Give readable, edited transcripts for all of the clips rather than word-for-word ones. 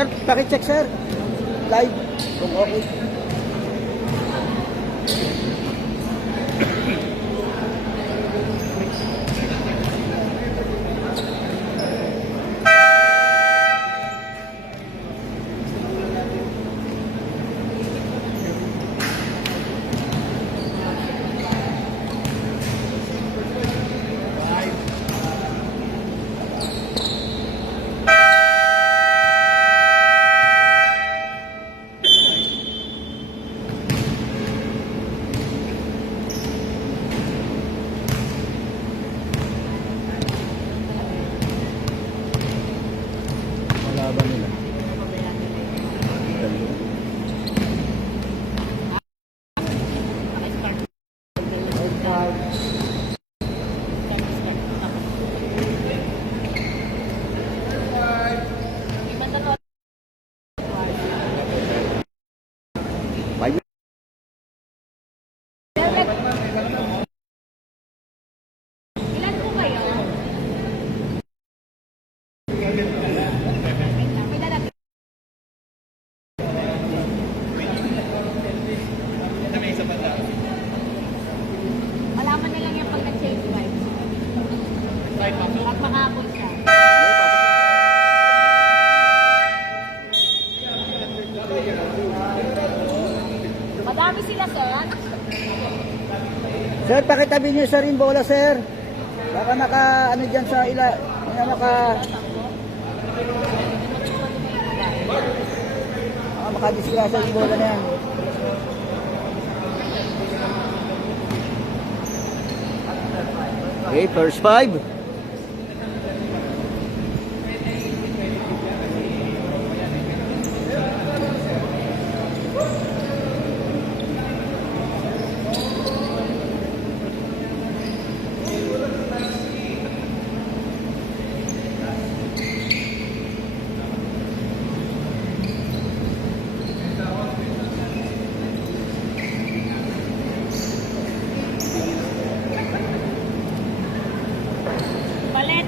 Sir, pakicheck sir. Live. Kung okay. Laban nila. Ilan po kayo? Malaman na lang yung pag nag-change lives. At makapon siya. Madami sila, sir. Sir, pakitabi niyo sa rin bola, sir. Baka naka, ano dyan sa ila, makadisgrasa yung bola na yan. Okay, first 5.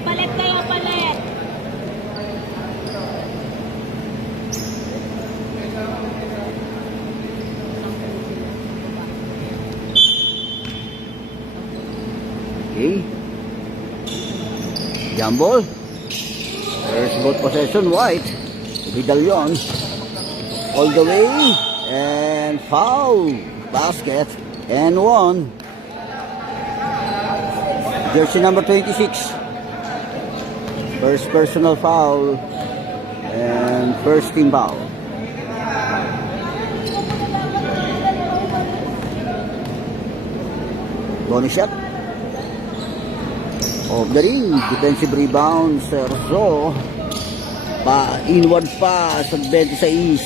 Palit kayo, palit. Okay. Jumble. First ball possession, White. Vidalion. All the way. And foul. Basket. And 1. Jersey number 26. First personal foul. And first team foul. Bonus shot. Off the ring. Defensive rebound. Sergio. Inward pass at 26.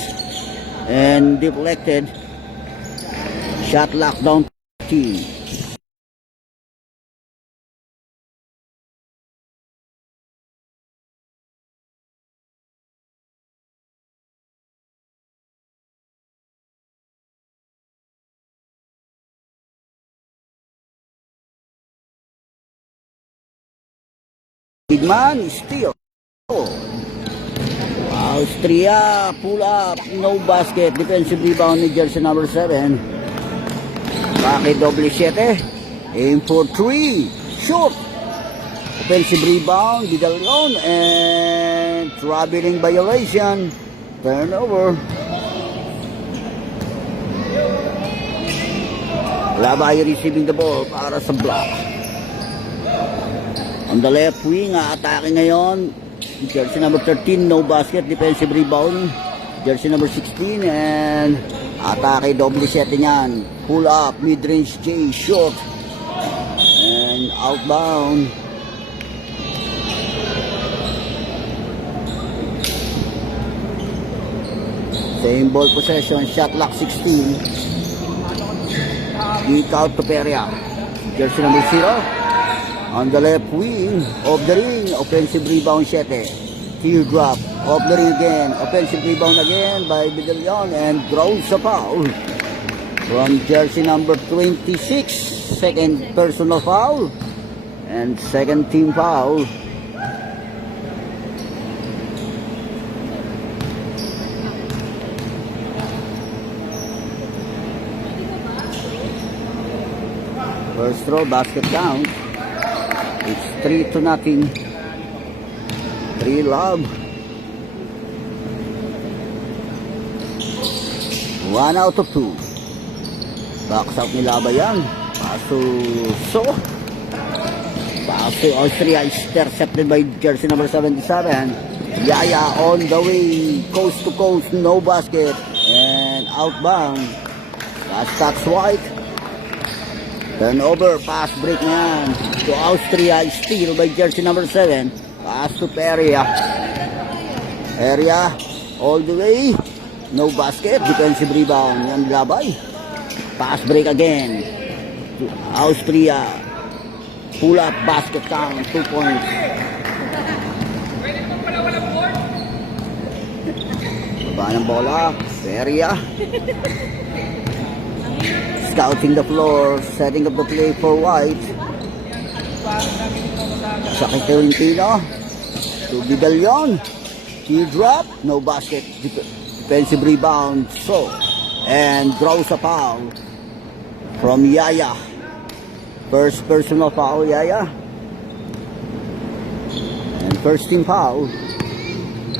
And deflected. Shot lockdown team. Bigman, steal. Austria, pull up, no basket. Defensive rebound ni jersey number 7. Bakit doble 7? Aim for 3. Shoot. Offensive rebound, Vidalion, and traveling violation. Turnover. Labay receiving the ball para sa block. On the left wing, atake ngayon. Jersey number 13, no basket, defensive rebound. Jersey number 16, and atake double set niyan. Pull up, mid-range J, short. And outbound. Same ball possession, shot clock 16. Kick out to Peria. Jersey number 0. On the left wing of the ring, offensive rebound 7. Teardrop, off the ring again. Offensive rebound again by Vidalion and draws a foul. From jersey number 26, second personal foul and second team foul. First throw, basket count. It's 3-0. 3 love. 1 out of 2. Box out nila ba yan? Paso So. Paso Austria is intercepted by jersey number 77. Yaya on the way. Coast to coast. No basket. And outbound. Last touch White. Turnover. Pass break na yan. To Austria. Steal by jersey number 7. Pass to Peria. Peria. All the way. No basket. Defensive rebound. Yan labay. Pass break again. To Austria. Pull up. Basket count. 2 points. Baba ng bola. Peria. Scouting the floor. Setting up the play for White. Sakit Tolentino. To Bidalion. Teardrop. No basket. Defensive rebound. So. And draws a foul from Yaya. First personal foul, Yaya. And first team foul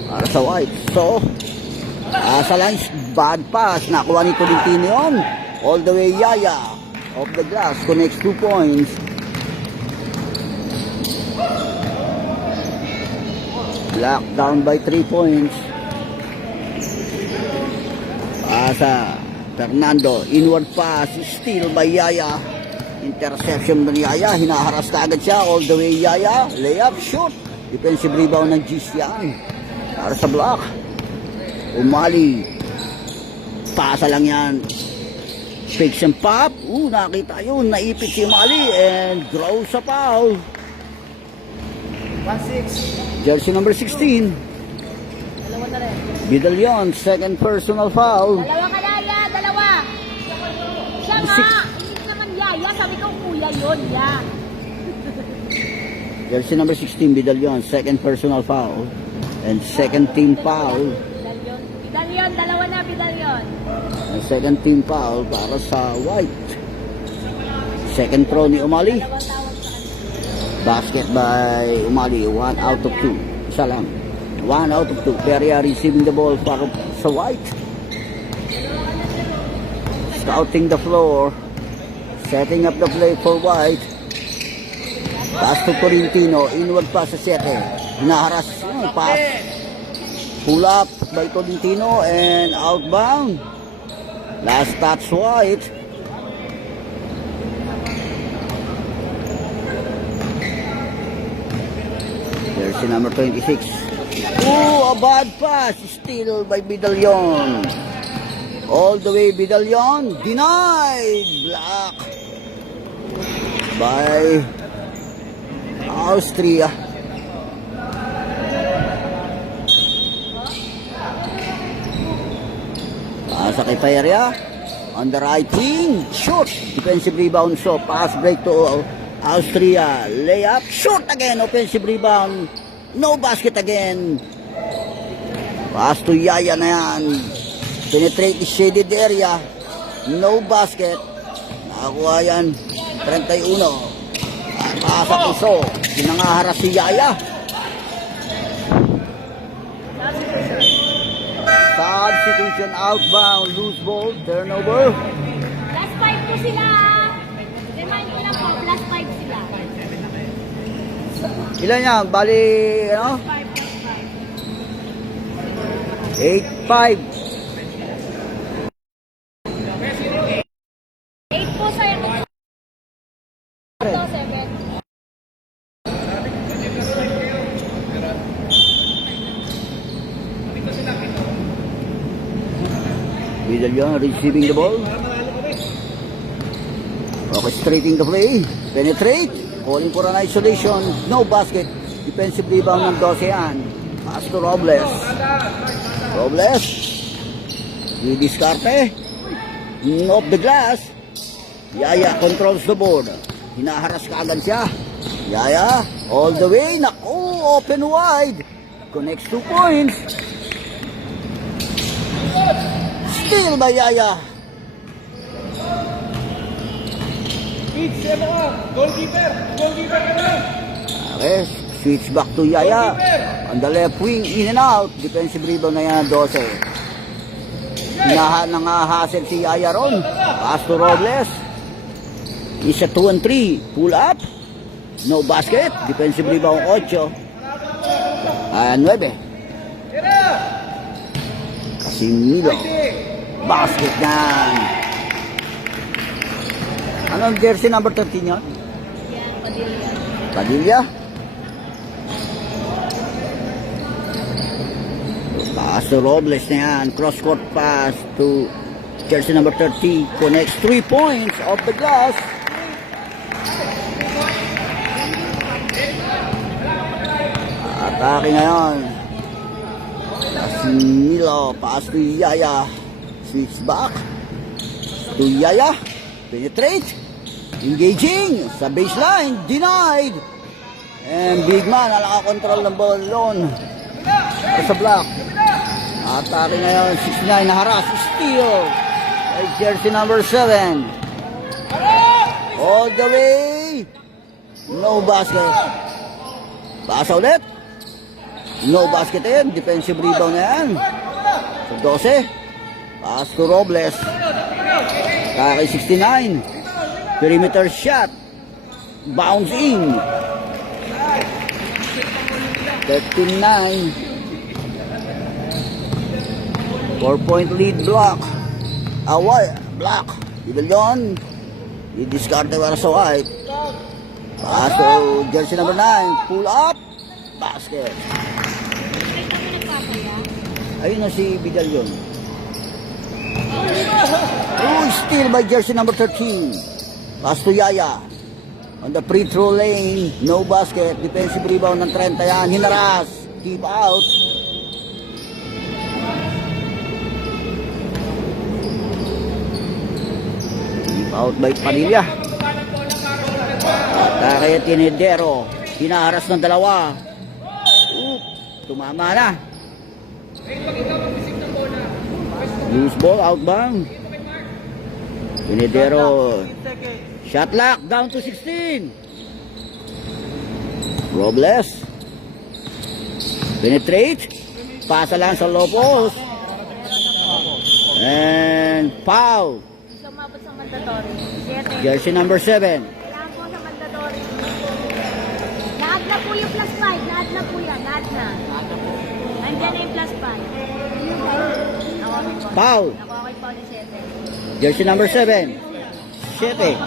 para sa White. So, sa lunch, bad pass. Nakuha ni Tolentino yun. All the way, Yaya. Off the glass. Connects 2 points. Locked down by 3 points. Sa Fernando. Inward pass. Steal by Yaya. Interception by Yaya. Hinaharas na agad siya. All the way, Yaya. Layup, shoot. Defensive rebound ng Gis yan. Para sa block. Umali. Pasa lang yan. Fix and pop. Nakita yun. Naipit si Umali. And draws a foul. 1-6. Jersey number 16. Dalawa na rin. Bidalion. Second personal foul. Dalawa ka, Yaya. Dalawa. Siya nga. Hindi naman Yaya. Sabi ko, kuya yun. Ya. Jersey number 16. Bidalion. Second personal foul. And second team foul. Bidalyon. Bidalyon. Dalawa na, Bidalyon. And second team foul para sa White. Second throw ni Umali. Dalawang tawag sa kanya. Basket by Umali. 1 out of 2. Isa lang. 1 out of 2. Peria receiving the ball para sa White. Scouting the floor. Setting up the play for White. Pass to Tolentino. Inward pass sa 7. Hinaharas. Pass. Pull up by Tolentino and outbound. Last touch White. Jersey number 26. A bad pass. Steal by Bidalion. All the way Bidalion. Denied. Block by Austria. Pasa kay Peria. On the right wing. Shoot. Defensive rebound. So pass break to Austria. Layup. Shoot again. Offensive rebound. No basket again. Pass to Yaya na yan. Penetrate the shaded area. No basket. Nakakuha yan. 31. Pasa puso. Pinangaharas si Yaya. Substitution outbound. Loose ball. Turnover. Plus 5 po sila. Remind ko lang po, plus 5 sila. Ilan yan? Bali, ano? 8-5. 8 po sa ito. 7. Bidalion receiving the ball. Orchestrating the play. Penetrate. Calling for an isolation. No basket. Defensive rebound ng 12 yan. Pass to Robles. Robles. Didiskarte. Off the glass. Yaya controls the board. Hinaharas ka agad siya. Yaya. All the way. Naku. Open wide. Connects 2 points. Steal by Yaya. Pitch, ano ka? Goalkeeper! Goalkeeper ka na! Okay, switch back to Yaya. On the left wing, in and out. Defensive rebound na yan, 12. Nangahassle si Yaya ron. Pass to Robles. Isa 2 and 3. Pull up. No basket. Defensive rebound 8. 9. Casimiro. Basket yan. Anong jersey number 13 yun? Yan, Padilla. Padilla. Pass to Robles na yan. Cross court pass to jersey number 30. Connects 3 points off the glass. Atake ngayon. Casimiro. Pass to Yaya. Switch back to Yaya. Penetrate. Engaging. Sa baseline. Denied. And big man. Nakakontrol ng ball alone. Sa block. Atake ngayon. 69 na haras. Steal. Ay jersey number 7. All the way. No basket. Pass ulit. No basket din. Defensive rebound na yan. So 12. Pass to Robles. Kaki 69. Perimeter shot. Bounce in. 39. 4-point lead block. Away. Block. Ibelyon. I-discard para sa white. Pass to jersey number 9. Pull up. Basket. Ayun na si Bidalyon. Oh, steal by jersey number 13. Pass to Yaya. On the free throw lane. No basket. Defensive rebound ng 30 yan. Hinaras. Keep out. Keep out by Padilla. Atake Tinidero. Hinaharas ng dalawa. Tumama na. Loose ball, outbound. Pinedero. Shot lock, down to 16. Robles. Penetrate. Pasa lang sa low post. And foul. Sumabot sa mandatory. 7. Jersey number 7. Kailangan po sa mandatory. Lahat na po yung plus 5. Lahat na po yan. Lahat na. Andiyan na yung plus 5. Nakawin po. Foul. Nakawin po ni 7. Jersey number 7. 7.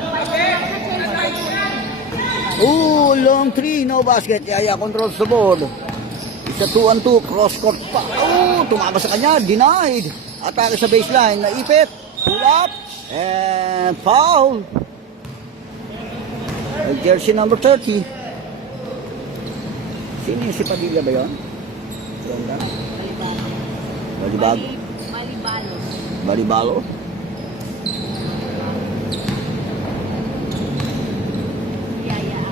Ooh, long 3, no basket. Yaya controls the board. Isa 2-on-2, cross court pa. Ooh, tumama sa kanya, denied. Atake sa baseline, naipit. Pull up, and foul. Jersey number 30. Sino yung si Padilla ba yun? Balibag. Malibalos. Balibalo. Yaya.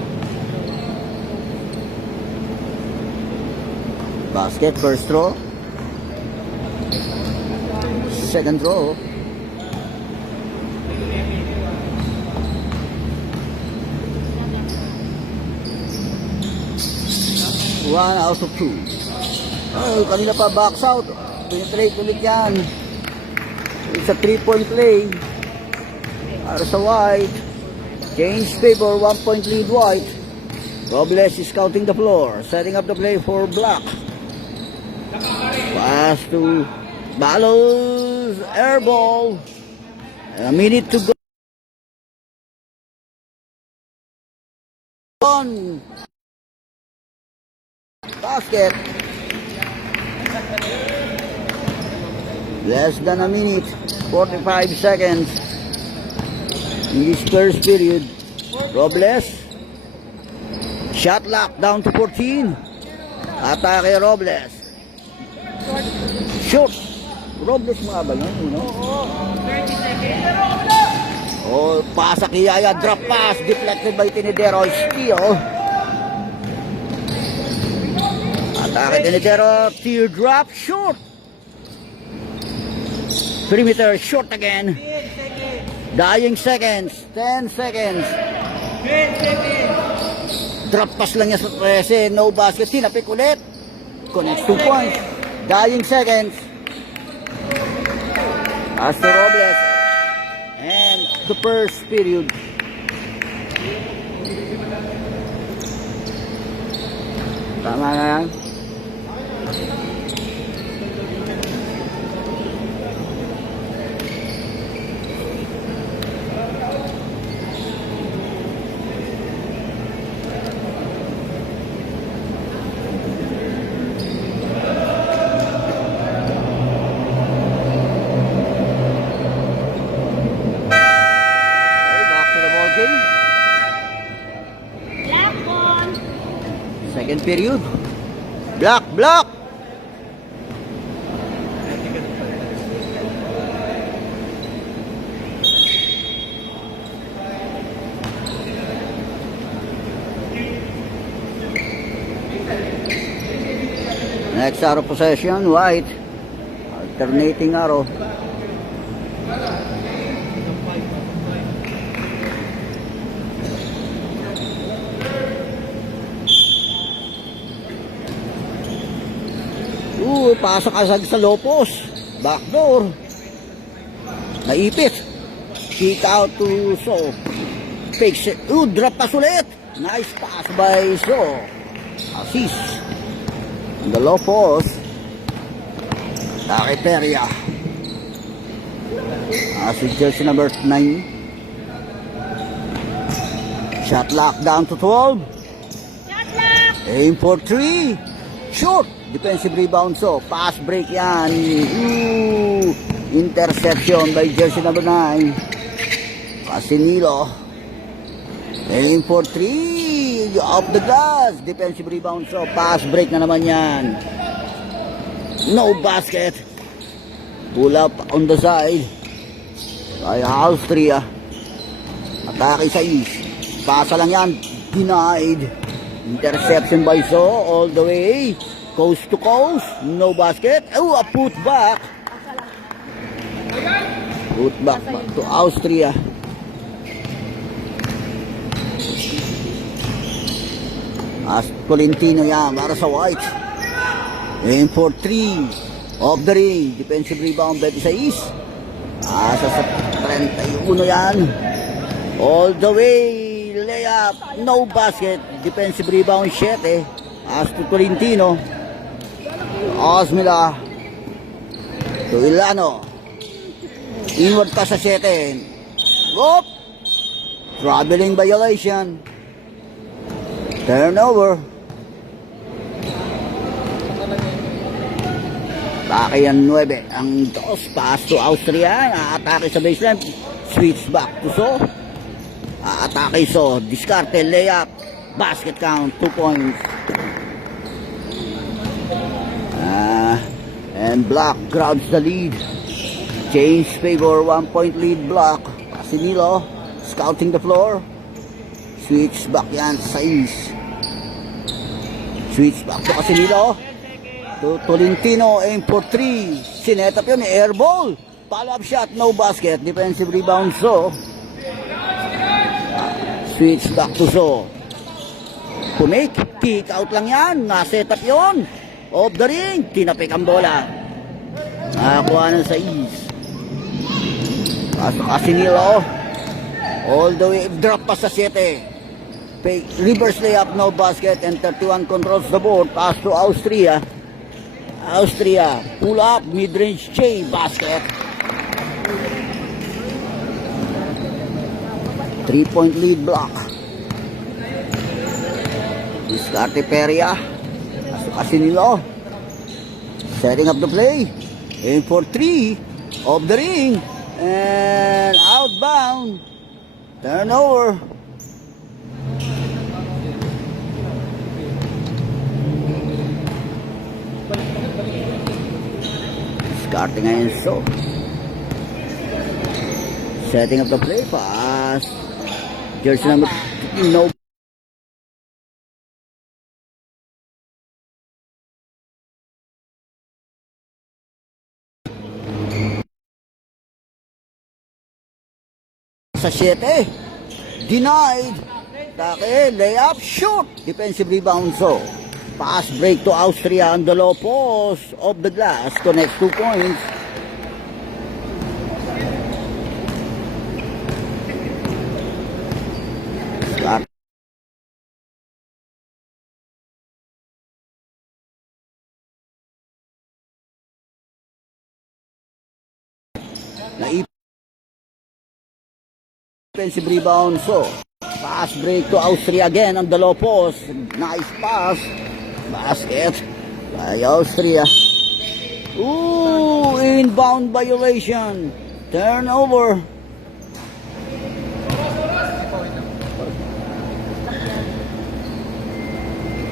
Basket, first throw. Second throw. One out of 2. Ay, kanina pa box out. Penetrate ulit yan. It's a 3-point play. Para sa White. Change favor, 1-point lead White. Robles is scouting the floor. Setting up the play for Black. Pass to Balos. Air ball. A minute to go. On. Basket. Less than a minute. 45 seconds. In this first period. Robles. Shot lock down to 14. Atake Robles. Shoot. Robles mga ba yun? You know? Oh, pasa kay Yaya. Drop pass. Deflected by Tinidero. Steal. Atake Tinidero. Teardrop. Shoot. Perimeter. Short again. Dying seconds. 10 seconds. Drop pass lang niya sa 13. No basket. Tinapik ulit. Connects 2 points. Dying seconds. Astro Robles. And the first period. Tama na yan. Okay, back to the ball game. Black ball. Second period. Block. Next arrow possession, White. Alternating arrow. Pasok asag sa Lopos. Backdoor. Naipit. Kick out to So. Fakes it. Drop pass ulit. Nice pass by So. Assist. On the Lopos. Taketeria. Si jersey number 9. Shot lock down to 12. Shot lock. Aim for 3. Shoot. Defensive rebound So. Pass break yan. Interception by jersey number 9. Casinilo. Aim for 3. Off the glass. Defensive rebound So. Pass break na naman yan. No basket. Pull up on the side. By Austria. Atake sa east. Pasa lang yan. Denied. Interception by So. All the way. Coast to coast. No basket. A put back. Put back to Austria. Tolentino yan para sa White. Aim for 3. Off the ring. Defensive rebound. Betis sa east. Sa 31 yan. All the way. Layup. No basket. Defensive rebound 7. To Tolentino. Osmila. To Ilano. Inward pa sa 7. Whoop. Traveling violation. Turnover. Atake yan 9. Ang dos. Pass to Austria. Atake sa baseline. Switch back to So. Atake So. Discarte. Layup. Basket count. 2 points. And Block grabs the lead. Change favor. 1-point lead Block. Casinilo. Scouting the floor. Switch back yan sa east. Switch back to Casinilo. To Tolentino, aim for 3. Sinetap yun, may air ball. Follow-up shot, no basket. Defensive rebound So. Switch back to So. Pumake, kick out lang yan. Nasetap yun. Off the ring, tinapik ang bola. Nakakuha na sa east. Pasok Casinilo. All the way, drop pa sa 7. Reverse layup, no basket, and 31 controls the board. Pass to Austria. Austria, pull up, mid-range J, basket. 3-point lead Block. Discarte Peria. Pasok Casinilo. Setting up the play. Aim for 3. Off the ring. And outbound. Turnover. Discarte ngayon So. Setting up the play pass. Jersey number 15, no. Sa 7. Denied. Atake, layup, shoot! Defensive rebound, so. Pass break to Austria on the low post of the glass. Connects 2 points. Start. Defensive rebound, so. Pass break to Austria again on the low post. Nice pass. Basket by Austria. Ooh, inbound violation. Turnover.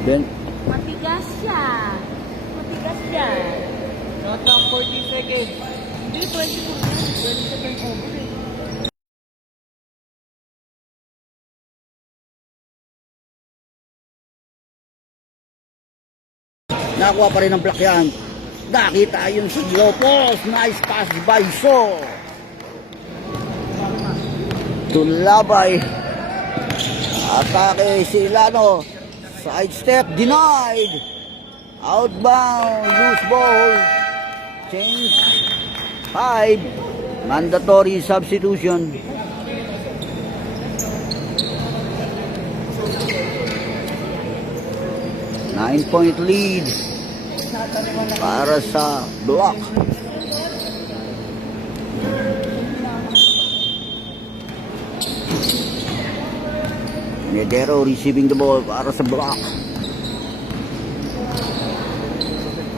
Then, Matigas siya. Matigas siya. Shot clock 40 seconds. Hindi, 20 seconds over eh. nakuha pa rin ang block yan. Nakita yun sa low post. Nice pass by So. Tulabay. Atake si Ilano. Side step denied. Outbound. Loose ball. Change. 5. Mandatory substitution. Nine-point lead para sa block. Nedero receiving the ball para sa block.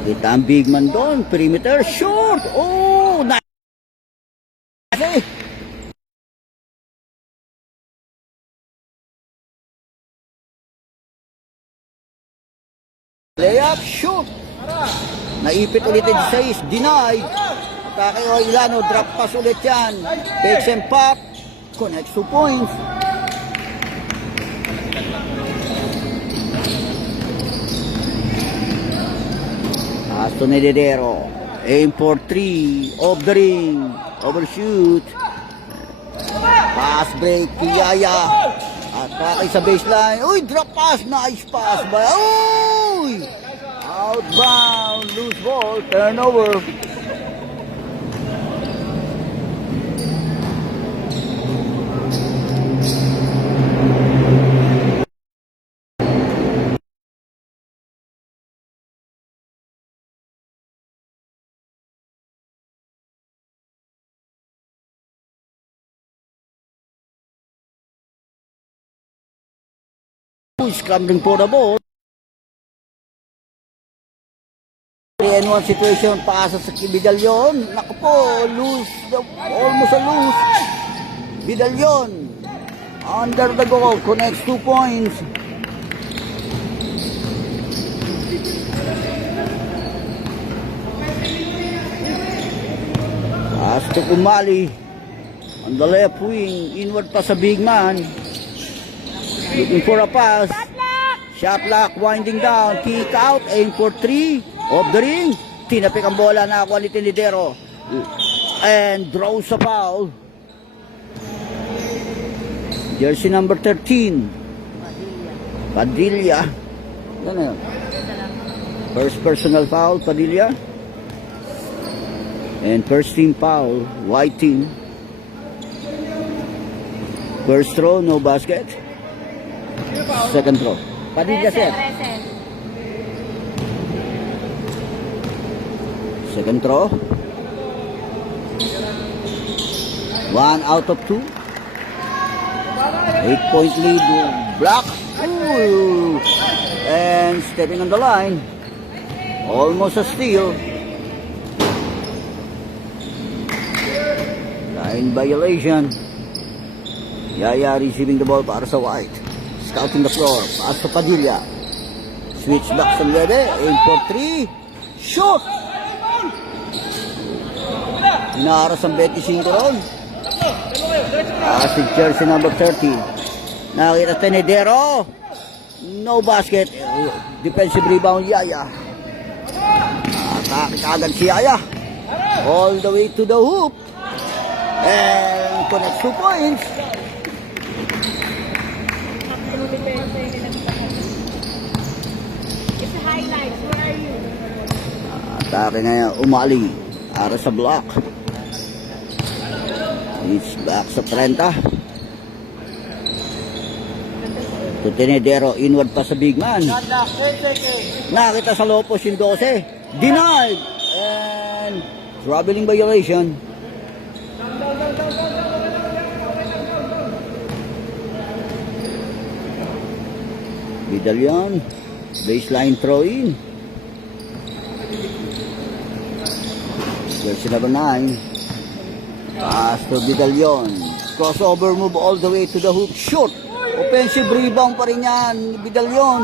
Kita ang big man doon. Perimeter short. Oh, nice. Layup, shoot. Naipit ulit yung 6, denied. Atake o Ilano, drop pass ulit yan. Takes and pop. Connects 2 points. Pass to Nedero. Aim for 3. Off the ring. Overshoot. Pass break to Yaya. Atake sa baseline. Uy, drop pass. Nice pass by. Uy! Outbound. Loose ball. Turnover. Scrambling for the ball. 3-1 situation, paasa sa Bidalyon. Naku po, loose, almost a loose. Bidalyon, under the goal, connects 2 points. Pass to Kumali, on the left wing, inward pa sa big man. Looking for a pass. Shot clock winding down. Kick out. Aim for 3. Off the ring. Tinapik ang bola na quality lidero. And draws a foul. Jersey number 13. Padilla. Yan na yun. First personal foul, Padilla. And first team foul, white team. First throw, no basket. Second throw. Padilla sir. Second throw. 1 out of 2. 8-point lead. Block. Ooh. And stepping on the line. Almost a steal. Line violation. Yaya receiving the ball para sa White. Scouting the floor. Pass to Padilla. Switch back sa Lebe. Aim for 3. Shoot! Inaharas ang 25 ron. Si jersey number 30. Nakita Tenedero. No basket. Defensive rebound Yaya. Atake agad si Yaya. All the way to the hoop. And connects 2 points. It's highlights. Where are you? Atake ngayon, Umali. Para sa block. It's back sa 30. To Tenedero, inward pa sa big man. Shot clock 10 seconds. Nakita sa Lopos yung 12. Denied! And traveling violation. Vidalion. Baseline throw in. Jersey number 9. Pass to Vidalion. Crossover move all the way to the hoop. Shoot! Offensive rebound pa rin yan. Vidalion.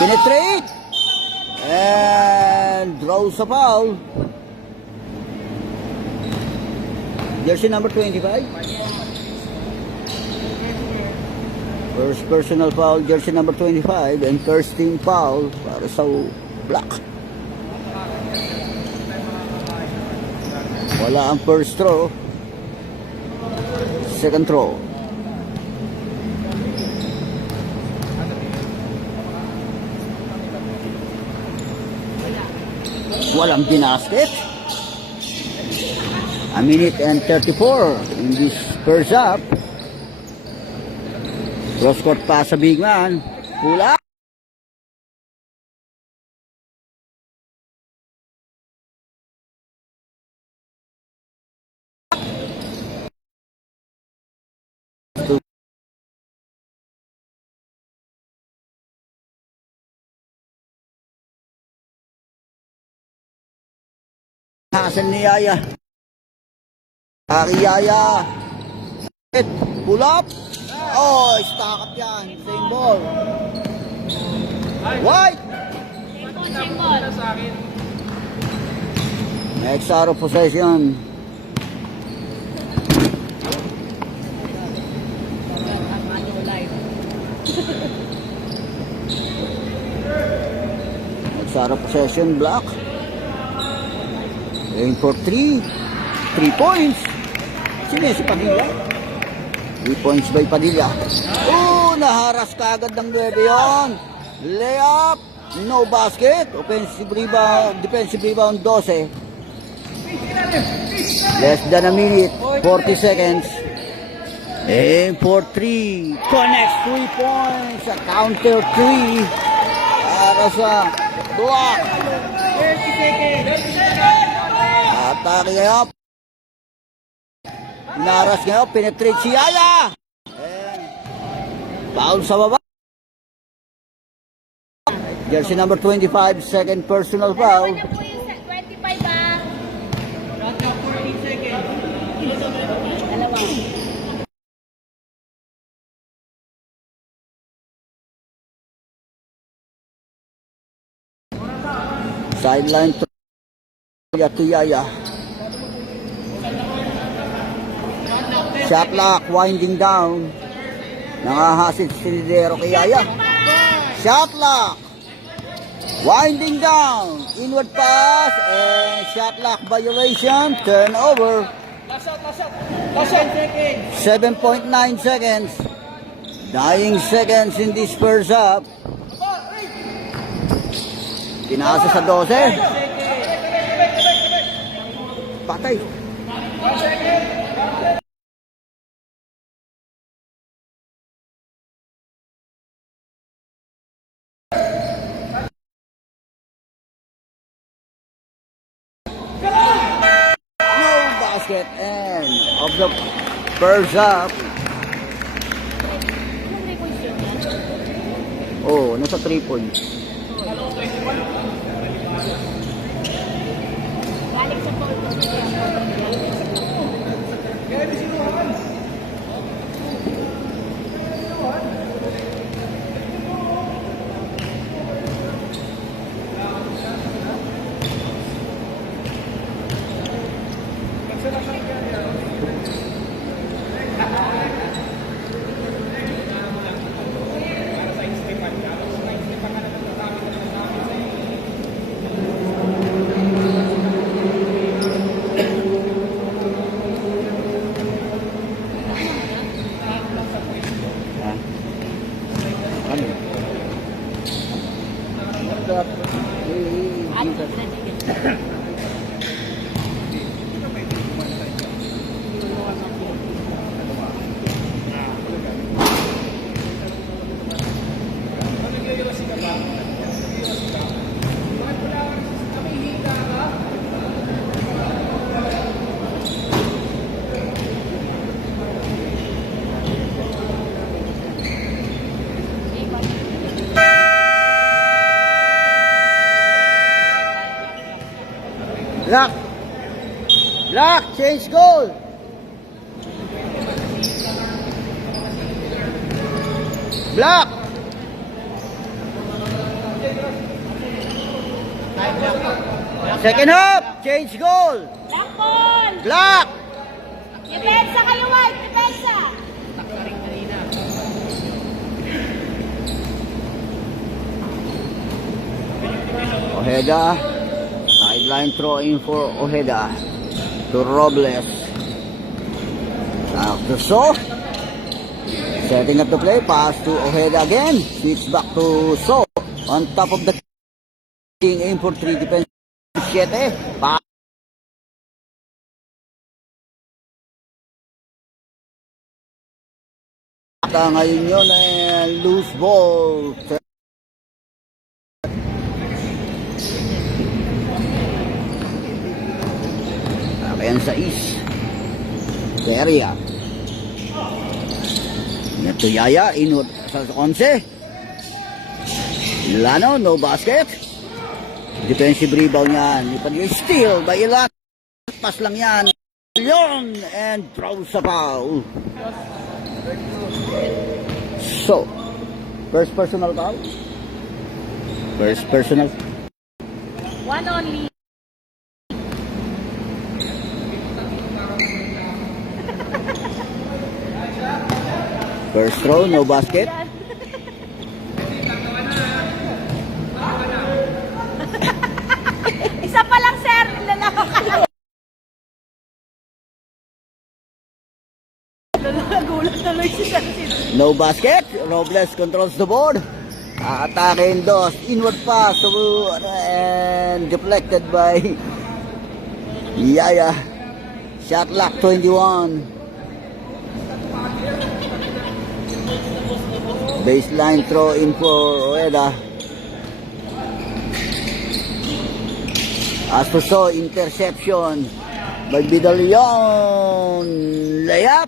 Penetrate. And draws a foul. Jersey number 25. First personal foul, jersey number 25. And first team foul para sa Black. Wala ang first throw. Second throw. Walang binasket. A minute and 34 in this first half. Cross court pass sa big man. Pula. Hasan ni Yaya. Ari Yaya. Pull up. Oh, stack up yan. Same ball. White. Next out of possession. Next out of possession, Black. Aim for 3. 3 points. Sino si Padilla? 3 points by Padilla. Oh, naharas ka agad ng 9 yun. Layup. No basket. Offensive rebound. Defensive rebound 12. Less than a minute. 40 seconds. Aim for 3. Connects 3 points. A counter 3. Para sa Block. 30 seconds. Atake ngayon. Naras ngayon. Penetrate si Yaya. And foul sa baba. Jersey number 25. Second personal foul. Ano po yung 25 ah? Shot clock 14 seconds. Dalawa. Sideline to Yaya. Shot clock winding down. Nangahasid si Lidero kay Yaya. Shot clock winding down. Inward pass and shot clock violation. Turnover. Last shot seconds. 7.9 seconds. Dying seconds in this first half. Pinasa sa 12. Patay. No basket end of the first half. Yung may question yan? Oh, nasa 3 points. Galing sa pole position. Black. Black, change goal. Black. Second half, change goal. Black ball! Black. Depensa kayo, White! Depensa! Ojeda. Sideline throw in for Ojeda. To Robles. After so. Setting up the play. Pass to Ojeda again. Switch back to So. On top of the king. Aim for 3. Defense 7. Pass. Ngayon yun loose ball. Ayan sa East. Peria. Ito Yaya. Inward sa 11. Milano. No basket. Defensive rebound yan. Steal by Ilan. Pass lang yan. Leon. And throws sa foul. So, first personal foul. First personal. One only. First throw, no basket. Isa pa lang, sir. Nalalaman ka lang. Nagulat tuloy si Sir. No basket. Robles controls the board. Atake Dos. Inward pass. And deflected by Yaya. Shot clock 21. Baseline throw in for Ojeda. As for So, interception by Bidalion. Layup.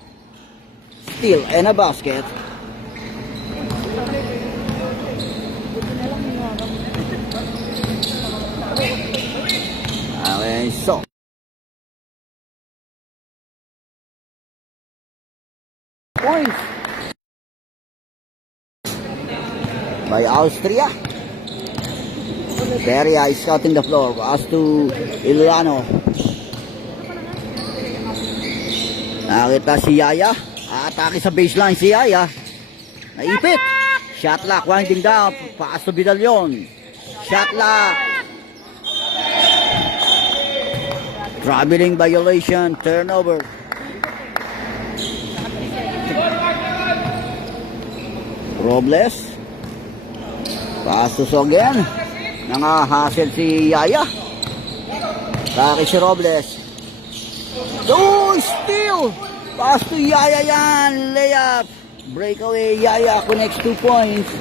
Steal and a basket. Okay, So. Points by Austria. Peria is cutting the floor. As to Ilano. Nakita si Yaya. Atake sa baseline si Yaya. Naipit. Shot lock. Winding down. Pass to Bidalion. Shot lock. Traveling violation. Turnover. Robles. Pass to So again. Nangahasel si Yaya. Atake si Robles. Oh, steal! Pass to Yaya yan. Layup. Breakaway. Yaya connects 2 points.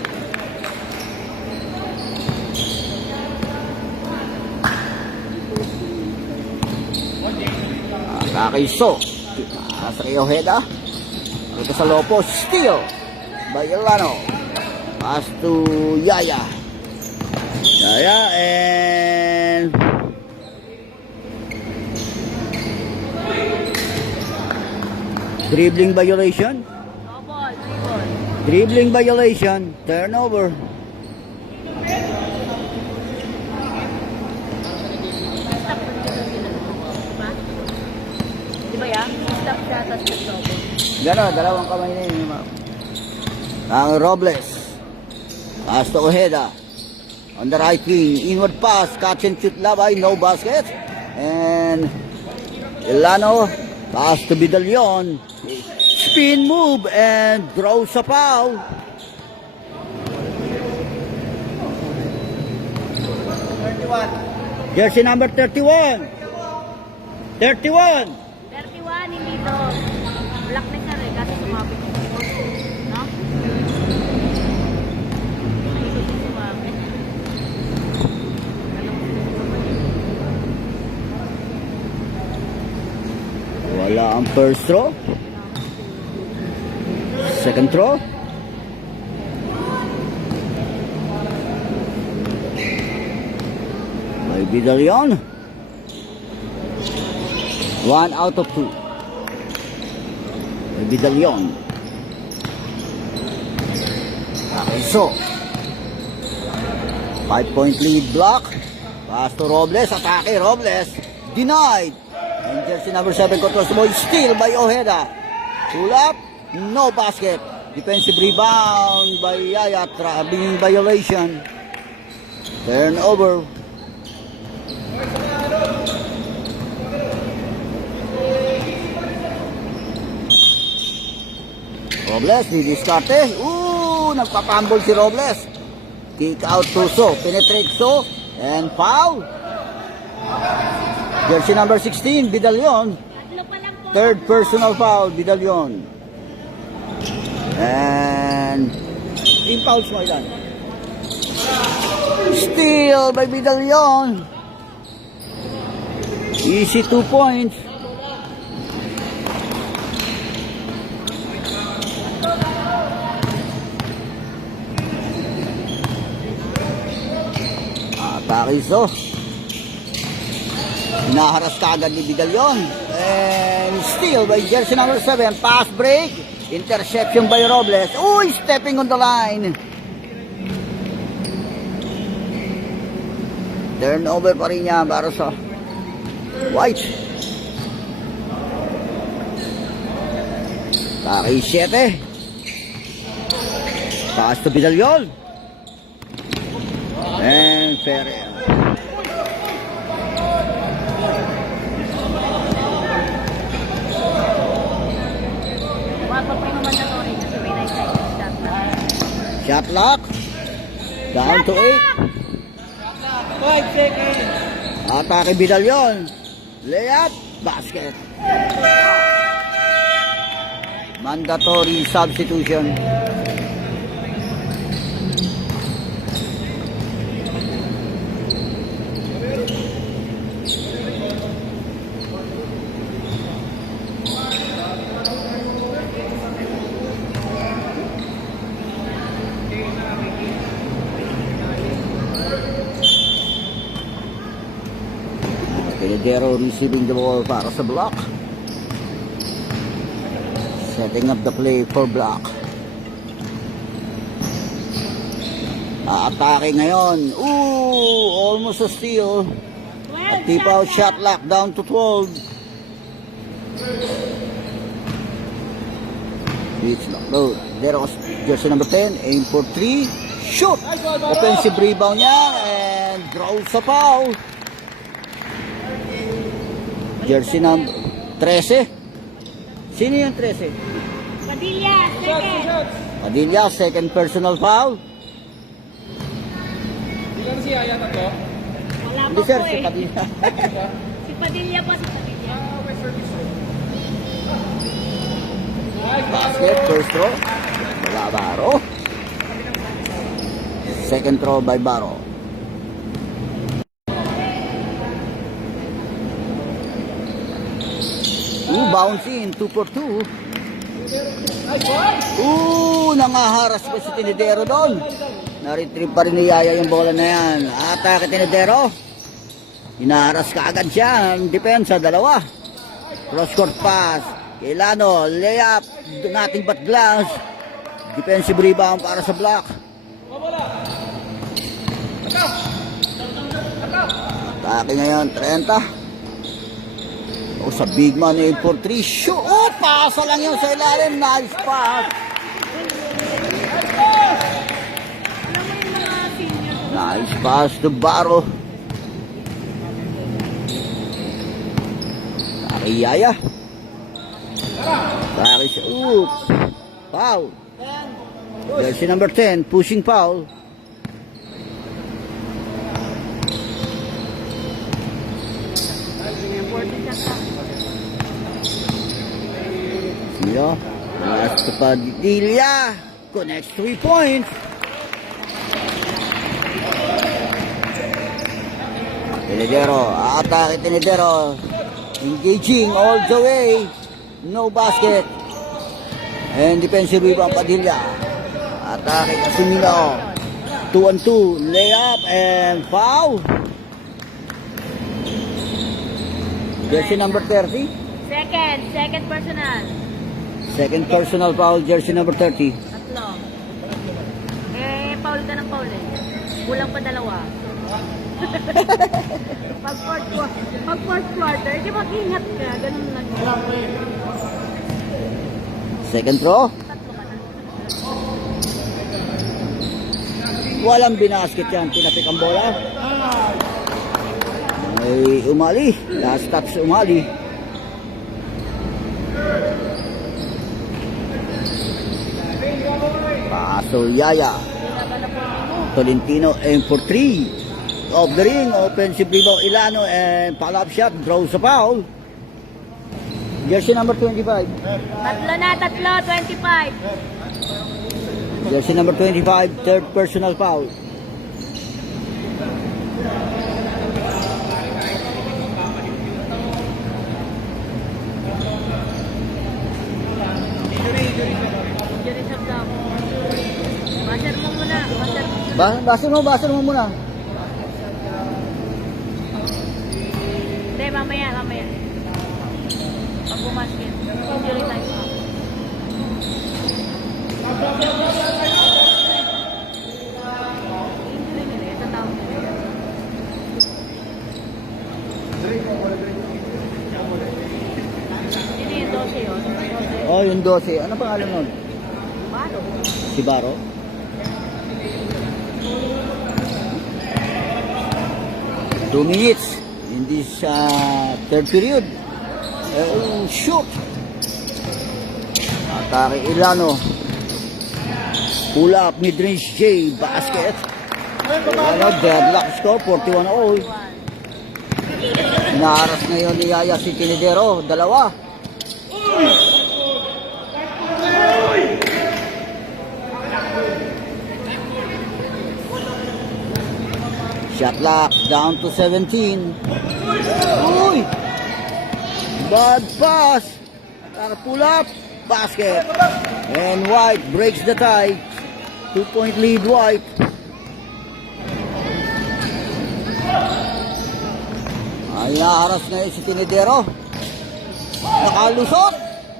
Atake So. Sa kay Ojeda. Ito sa Lopo. Steal by Ilano. Pass to Yaya. Yaya and dribbling violation. No ball, 3 ball. Dribbling violation. Turnover. Di ba yan? Stop siya, tapos nag-double. Gano'n, dalawang kamay na yun. Ang Robles. Pass to Ojeda. On the right wing. Inward pass. Catch and shoot labay. No basket. And Ilano. Pass to Bidalion. Spin move and throws a foul. Jersey number 31. 31. 31, hindi to. Black na siya rin, kasi sumabit. No? Hindi ko sumabit. Wala ang first throw. Second throw. May Bidalion. 1 out of 2. Vidalion. Okay, so 5-point lead block. Pass to Robles. Atake Robles. Denied. And jersey number 7 controls the ball. Steal by Ojeda. Pull up. No basket. Defensive rebound by Yaya. Being violation. Turnover. Robles, didiskarte. Nagpapambol si Robles. Kick out to So. Penetrate So. And foul. Jersey number 16, Vidalion. Tatlo pa lang po. Third personal foul, Vidalion. And team fouls mo ilan? Steal by Vidalion. Easy 2 points. Pariso. Naharas kagad ni Vidalion. And steal by jersey number 7. Pass break. Interception by Robles. Uy, stepping on the line. Turnover pa rin niya para sa White. Paki 7. Pass to Vidalion. And Ferrer. Wag pa yung mandatory kasi may 9 seconds shot na. Shot clock. Down to 8. 5 seconds. Atake Vidalion. Layup. Basket. Mandatory substitution. Peledero receiving the ball para sa block. Setting up the play for block. Atake ngayon. Almost a steal. 12 Tip out shot lock down to 12. It's not load. There was jersey number 10. Aim for 3. Shoot! Offensive rebound niya and draws a foul. Jersey number 13. Sino yung 13? Padilla, second. Padilla, second personal foul. Ilan si Yaya na to? Wala pa Hindi po sir, si eh. Padilla. Si Padilla pa, si Padilla. Okay, service. Basket, first throw. Wala Baro. Second throw by Baro. Bounce in, 2 for 2. Nangaharas pa si Tinidero doon. Na-retrieve pa rin ni Yaya yung bola na yan. Atake Tinidero. Inaharas ka agad siya. Ang depensa, dalawa. Cross-court pass. Keilano, layup. Nothing but glass. Defensive rebound para sa block. Atake ngayon, 30. Sa big man, 8 for 3. Shoot! Pasa lang yun sa ilalim. Nice pass. Alam mo yung mga senior. Nice pass to Baro. Taki Yaya. Taki siya. Foul. Jersey number 10. Pushing foul. Sino? Last to Padilla. Connects 3 points. Tinidero. Atake Tinidero. Engaging all the way. No basket. And defensive rebound Padilla. Atake Casimiro. 2-on-2. Layup and foul. Jersey number 30. Second personal. Second personal foul, jersey number 30. Tatlo. Foul ka ng foul eh. Kulang pa dalawa. Pag fourth quarter, di mag-ingat ka. Ganun lang. Second throw. Tatlo ka na. Walang binasket yan. Tinapik ang bola. Ay, umali. Last touch umali. Paso Yaya. Tolentino aim for 3. Off the ring. Offensive rebound Ilano and follow-up shot. Draws a foul. Jersey number 25. Tatlo na, 25. Jersey number 25. Third personal foul. Injury sa block. Basher mo muna. Basir mo muna. Hindi, mamaya. Pag bumaskin. Injury time. Injury nila. Ito tawag nila. Sino yung 12 yun? 12. Oh, yung 12. Ano pangalan nun? Baro. Si Baro? Two minutes in this third period. Shoot! Atake Ilano. Pull up, mid-range J, basket. Ilano, deadlock score, 41-all. Inaharas ngayon ni Yaya si Tinidero, dalawa. Shot clock down to 17. Uy! Bad pass. Pull up. Basket. And White breaks the tie. 2-point lead White. Ay, naharas ngayon si Tinidero. Nakalusot.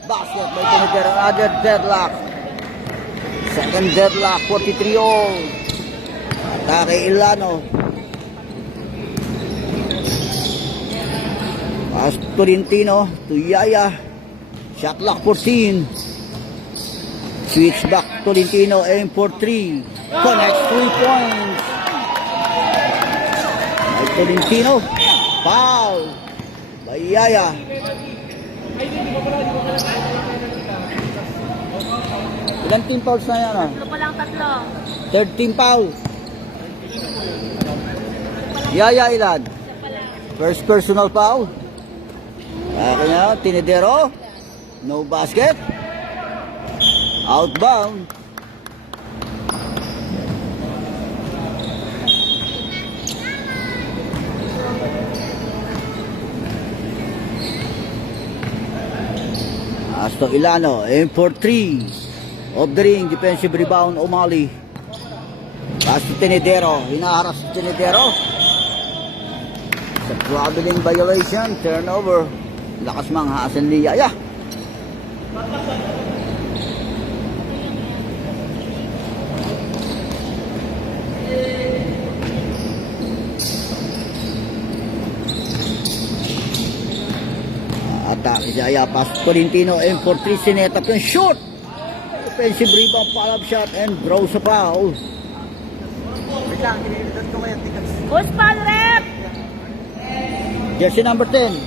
Basket by Tinidero. Another deadlock. Second deadlock. 43-all. Atake Ilano. Pass Tolentino to Yaya. Shot clock 14. Switch back Tolentino, aim for 3. Connects 3 points. By Tolentino. Foul. By Yaya. Ilang team fouls na yan? Tatlo pa lang, tatlo. Third team foul. Yaya ilan? First personal foul. Kaya Tinidero. No basket. Outbound. Asto Ilano, aim for 3. Off the ring, defensive rebound, O'Malley. Pass to Tinidero, hinaharas si Tinidero. Sa traveling violation, turnover. Lakas manghasan ni Yaya. Atake si Yaya, pass to Tolentino, aim for 3, sinetap yung shoot. Offensive rebound, follow-up shot, and draws a foul. Push foul rep! Jersey number 10.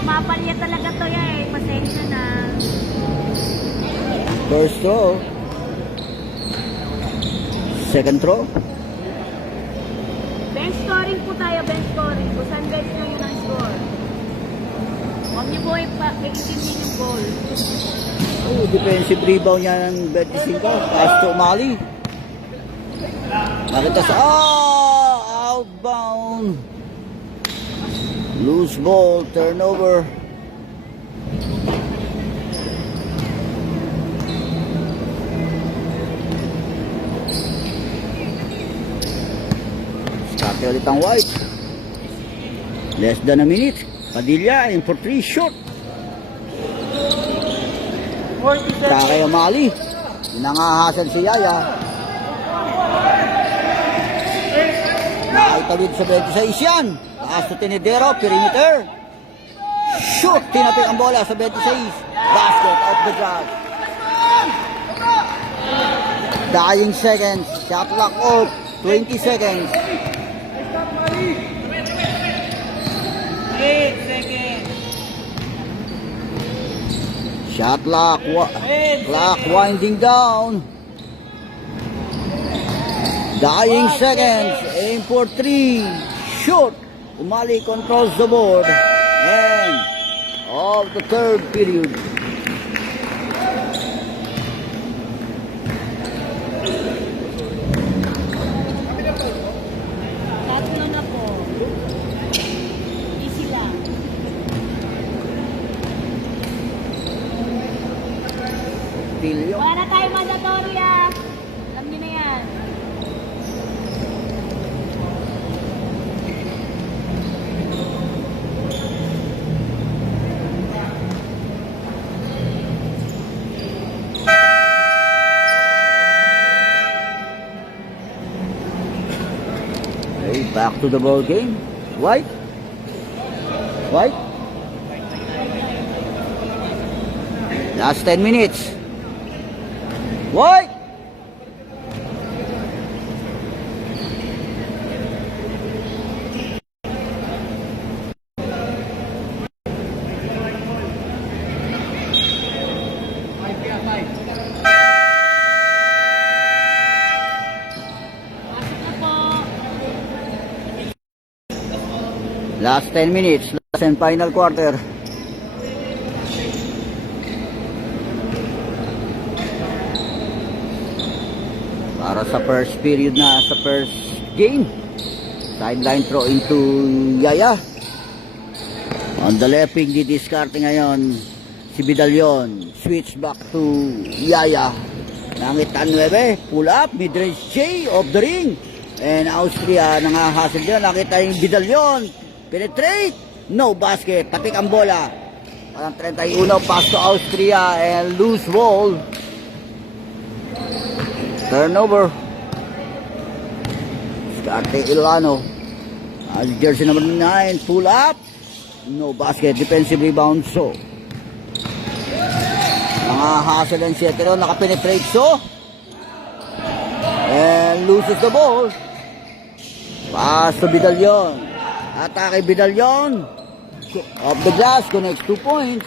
Pumapalya talaga to eh. Pasensya na. First throw. Second throw. Bench scoring po tayo, bench scoring. Kung saan bench nyo yun ang score. Huwag niyo po ipakikitin yung goal. Oh, defensive rebound niya ng 25. Pass to O'Malley. Nakita sa... outbound. Loose ball, turnover. Start ulit ang White. Less than a minute. Padilla in for 3 shot. 40 seconds. Kaya Mali. Nangahasan si Yaya. Nakaitawid sa 26 yan. Taas to Tinidero, perimeter. Shoot! Tinapik ang bola sa 26. Basket off the glass. Dying seconds. Shot clock off. 20 seconds. 8 seconds. Shot clock. Clock winding down. Dying seconds. Aim for 3. Shoot. Umali controls the board. And of the third period. Tatlo na po. Easy lang. Pilyo. Wala na tayo mandatory ah. Alam niyo na yan. Okay, back to the ball game. White. White. Last 10 minutes. White. Pasok na po. Last 10 minutes. Last and final quarter. Para sa first period na sa first game. Sideline throw into Yaya. On the left wing, didiskarte ngayon si Bidalyon. Switch back to Yaya. Langit 9. Pull up. Mid-range J of the ring. And Austria nangahasel dyan. Nakita yung Bidalyon. Penetrate. No basket. Tapik ang bola. Parang 31. Pass to Austria. And loose ball. Turnover. Scarte Ilano. As jersey number 9. Pull up. No basket. Defensive rebound. So. Nangahasel ang Sietero. Nakapenetrate. So. And loses the ball. Pass to Bidalyon. Atake Bidalyon. Off the glass. Connects 2 points.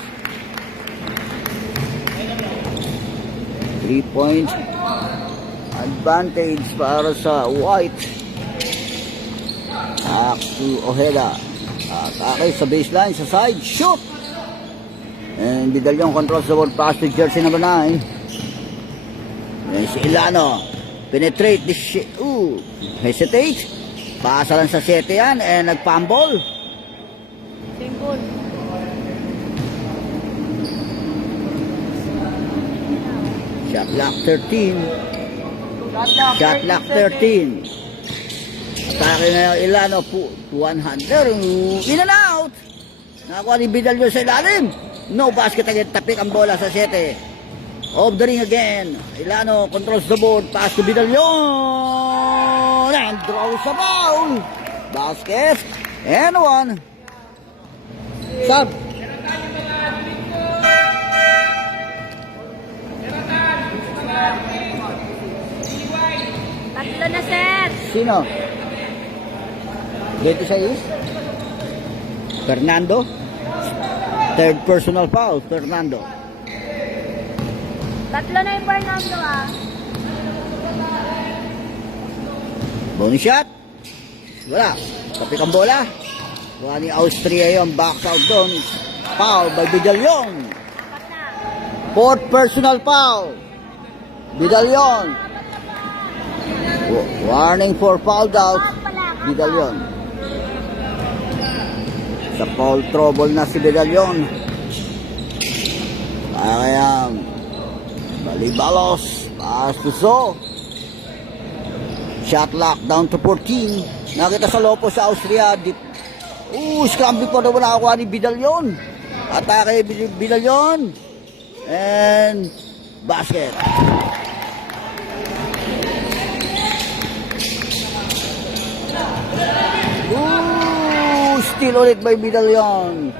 3 points. Advantage para sa White. Back to Ojeda. Atake sa baseline, sa side, shoot! And Bidalyon controls the ball, pass to jersey number 9. And si Ilano. Penetrate, hesitate. Pasa lang sa 7 yan, and nag-fumble. Same ball. Shot clock 13. Shot clock 13. Atake na yung Ilano, 100. In and out. Nakakuha ni Bidalyon sa ilalim. No basket again. Tapik ang bola sa 7. Off the ring again. Ilano controls the board. Pass to Bidalyon. And draws a foul. Basket. And 1. Sub. Tatlo na, sir. Sino? 26? Fernando? Third personal foul, Fernando. Tatlo na yung Fernando ah. Bonus shot. Wala. Tapik ang bola. Kuha ni Austria yung box out doon. Foul by Bidalyon. Apat na. Fourth personal foul. Bidalyon. Warning for fouled out. Bidalyon. Sa foul trouble na si Bidalyon. Kaya Balibalos. Pass to So. Shot lock down to 14. Nakita sa Lopo sa Austria. Scramble po naman nakakuha ni Bidalyon. Atake Bidalyon. And basket. Steal ulit by Bidalyon.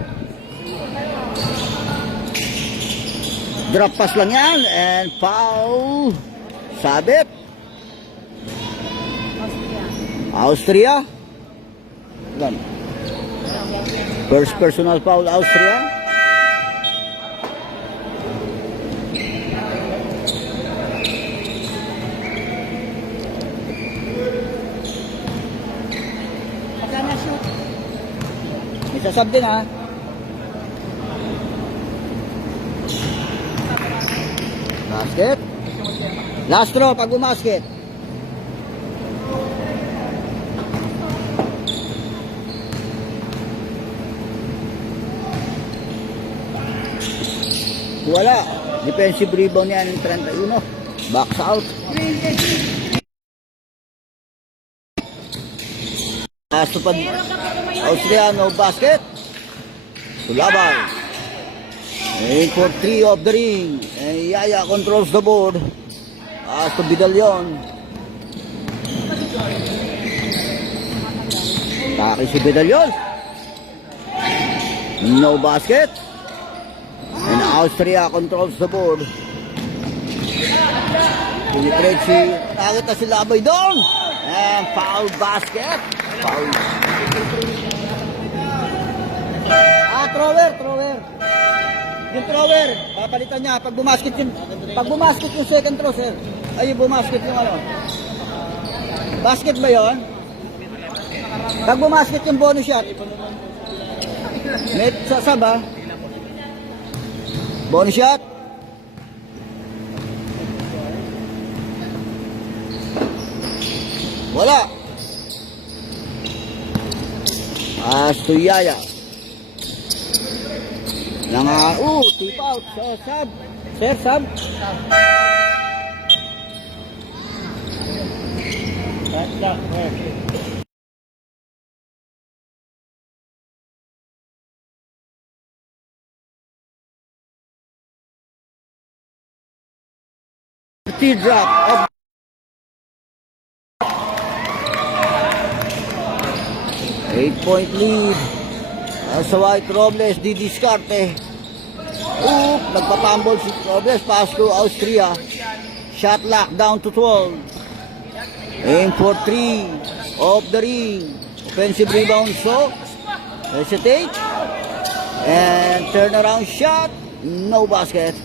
Drop pass lang yan. And foul. Sabit. Austria. Gan. First personal foul, Austria. May sasab din ha. Basket. Last throw pag bumasket. Wala. Defensive rebound yan ng 31. Box out. Asupad. Austriano basket. Tulabay. And for 3 of the ring. And Yaya controls the board. As to Bidalyon. Taki si Bidalyon. No basket. And Austria controls the board. Penetrate si, nakita si Labay doon. And foul basket. Foul. Thrower. Yung thrower, papalitan niya. Pag bumasket yung second throw, sir. Ay, yung bumasket yung ano. Basket ba yon? Pag bumasket yung bonus shot. Net sa saba. Bonus shot. Wala. As to Yaya. Tip out. So, sub. Sir, sub. That's that way. Drop of 8-point lead. Sa White Robles di diskarte. Nagpapambol si Robles. Pass to Austria. Shot lock down to 12. Aim for 3 off the ring. Offensive rebound. So hesitate and turn around shot. No basket.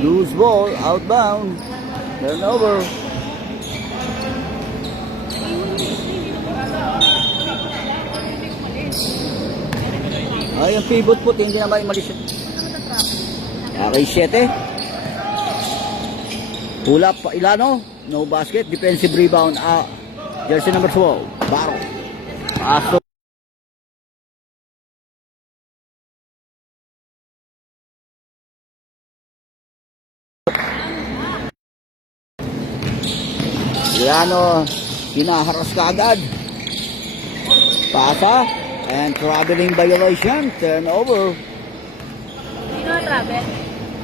Loose ball, outbound, turnover. Ay, yung pivot po, hindi na malis. Okay, 7. Pull up, Ilano, no basket, defensive rebound. Jersey number 12, Baro. Paso. Ilano, hinaharas ka agad. Pasa. And traveling violation, turnover. Sino travel?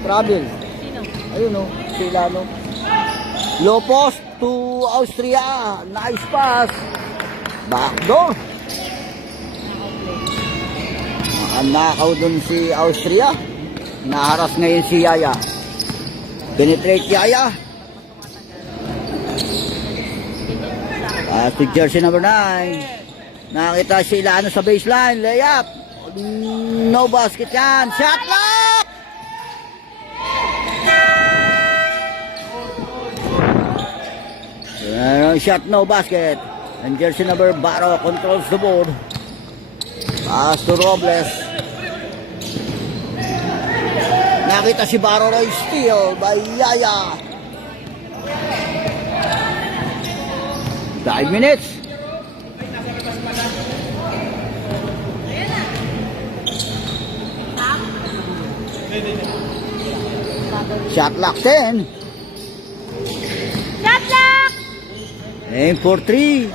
Travel. Sino? Ayun o, si Ilano. Low post to Austria. Nice pass. Backdoor. Nakaw dun si Austria. Naharas ngayon si Yaya. Penetrate Yaya. To jersey number 9. Nakita si Ilano sa baseline. Layup. No basket yan. Shot lock! Shot, no basket. And jersey number Baro controls the board. Pass to Robles. Nakita si Baro na steal by Yaya. 5 minutes. Shot lock 10. Shot lock! Aim for 3.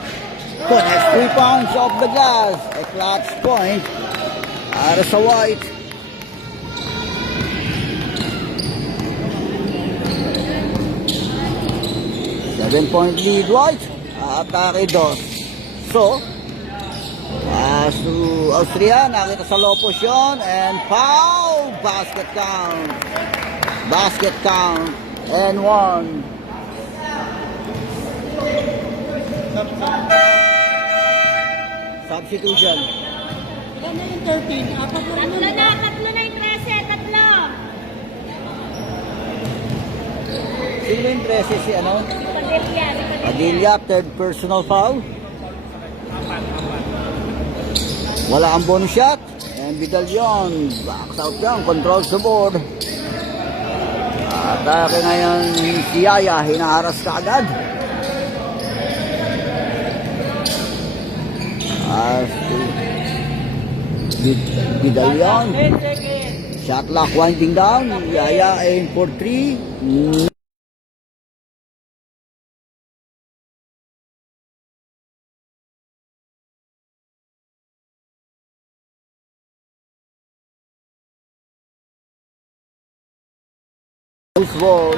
Connects 3 pounds off the glass. A clutch point. Para sa White. Seven-point lead, White. Atake dos. So, to Austria, nakita sa low position, and foul! Basket count. Basket count. And 1. Substitution. Tatlo na yung 13, tatlo. Sino yung 13 si ano? Padilla. Padilla, third personal foul. Wala ang bonus shot. And Vidalion, backs out yan, controls the board. Atake ngayon si Yaya, hinaharas ka agad. Vidalion. Shot clock winding down. Yaya aim for 3. Ball.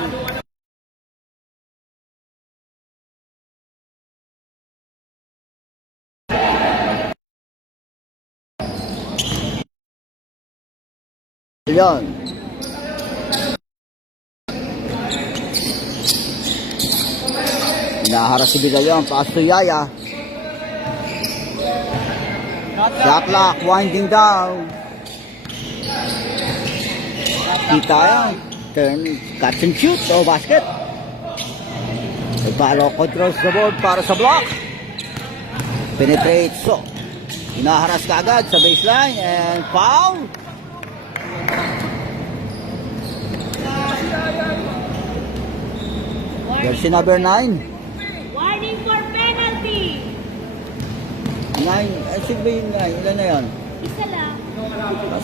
Yan. Hinaharas si Vidalion. Pass to Yaya. Shot clock winding down. Kita yan. Turn, catch and shoot o basket. Nagbalo controls the board para sa block. Penetrate, so hinaharas ka agad sa baseline and foul. Jersey number 9. Warning for penalty. 9, sino ba yung 9? Ilan na yan? Isa lang.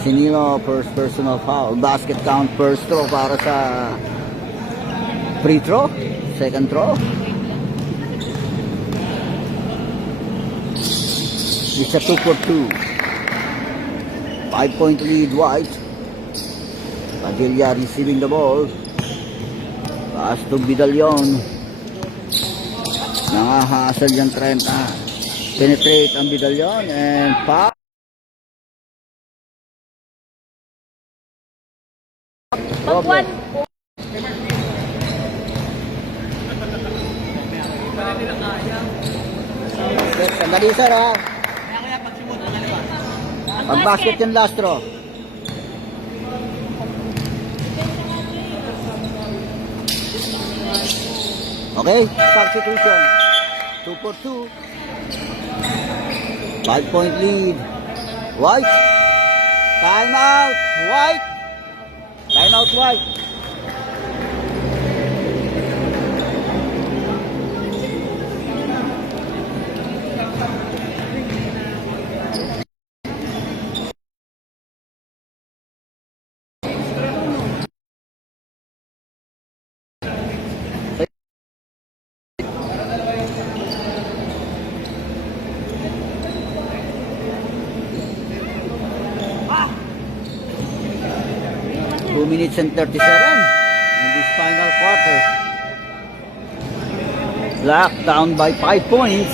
Sinilo, first personal foul. Basket count, first throw para sa free throw. Second throw. It's a 2 for 2. 5-point lead, White. Padilla receiving the ball. Pass to Vidalion. Nakahasal yung 30. Penetrate ang Vidalion and foul. Pag-1. Sandali sir ha. Pag-basket yung last throw. Okay, substitution. 2 for 2. 5-point lead. White. Time out. White. Time out, White. Two minutes and 37 in this final quarter. Locked down by 5 points.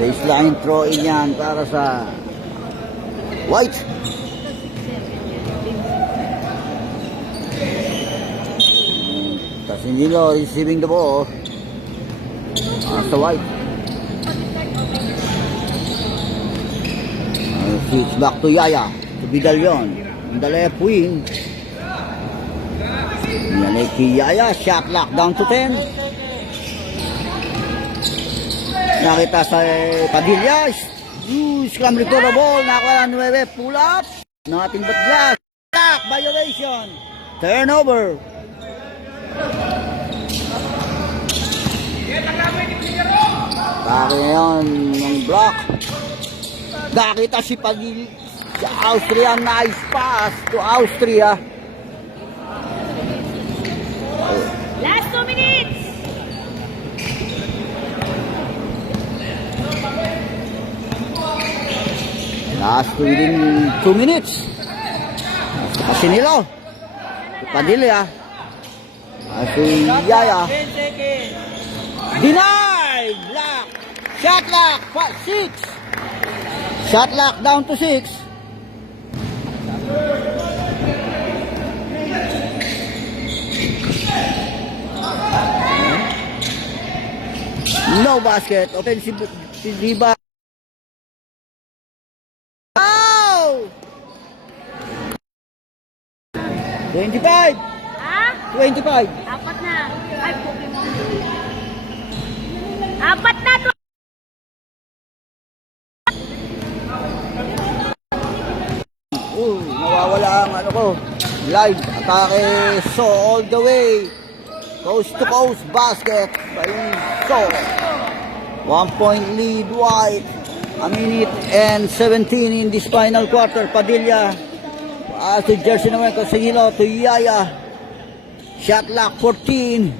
Baseline throw in yan para sa White. Casinilo receiving the ball. Sa White. Switch back to Yaya. To Vidalion. On the left wing. Yan kay Yaya. Shot lock down to 10. Nakita sa Padilla. Scrum recover ball. Nakakuha 9. Pull up. Nothing but glass. Lock. Violation. Turnover. Pake ngayon ng block. Nakita si Padilla sa Austria. Nice pass to Austria. Last within 2 minutes. Casinilo. Padilla. Si Yaya. 10 seconds. Denied! Lock! Shot lock! 6! Shot lock down to 6. No basket. Offensive rebound. Oh! 25! Ha? 25! Apat na. Ay, Pokemon. Apat na to. Nawawala ang ano ko. Live atake. So all the way. Coast to coast basket. By So. 1 point lead White. A minute and 17 in this final quarter. Padilla. To Jersey naman. Casinilo to Yaya. Shot lock 14.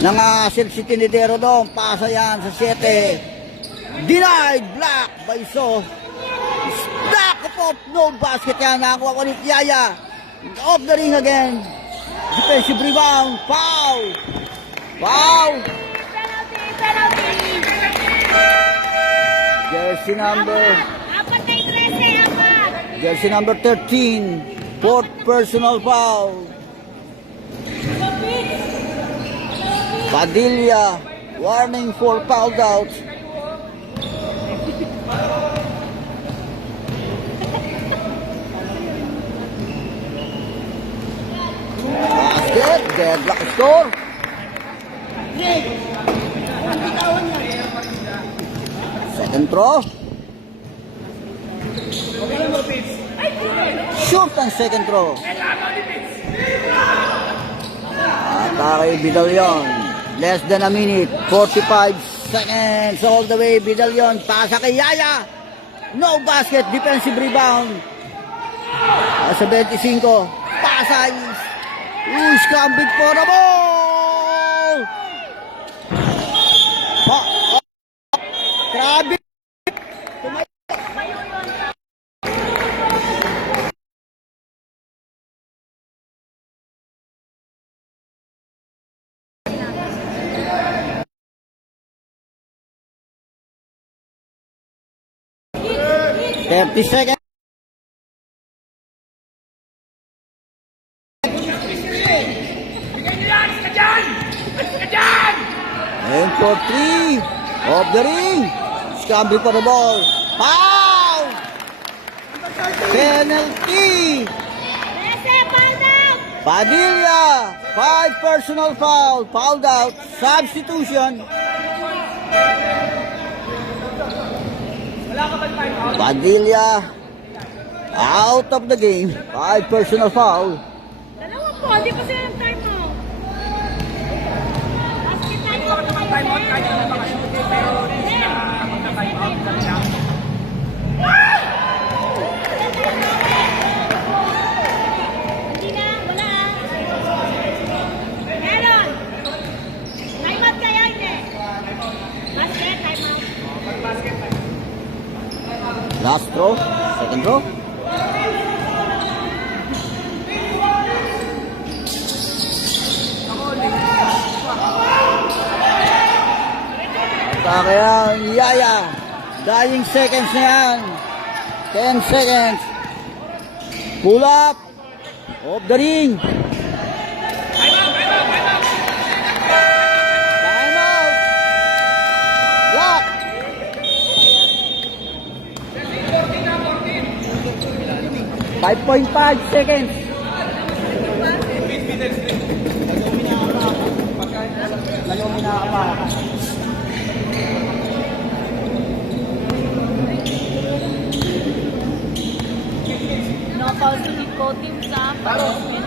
Nangasil si Tinidero doon. Pasa yan sa 7. Denied. Block by So. Block of no basket yan. Nakakuha ko ni Yaya. Off the ring again. Defensive rebound. Foul. Foul. Penalty. Jersey number. Apat na 13. Apat. Jersey number 13. Fourth personal foul. Padilla. Warning for fouled out. Basket. Deadlock score. Second throw. Shoot ang second throw. Atake Bidalion. Less than a minute. 45 seconds. All the way Bidalion. Pasa kay Yaya. No basket. Defensive rebound. Sa 25. Pasa is. Scambit for the ball. Grabe. Thirty seconds. And for 3. Off the ring. Scambling for the ball. Foul! Penalty! Padilla. 5 personal foul. Fouled out. Substitution. Padilla out of the game. 5 personal foul. Dalawa po, di pa sila ng time out. Basket time out. Time out kahit na makasuti, pero hindi na magka-time out. Hindi na, wala. Meron. Time out kaya hindi. Basket, time out. Last throw. Second throw. Kaya Yaya. Dying seconds na yan. 10 seconds. Pull up. Off the ring. Time out. Lock. .5 seconds. No-foul si Team sa basket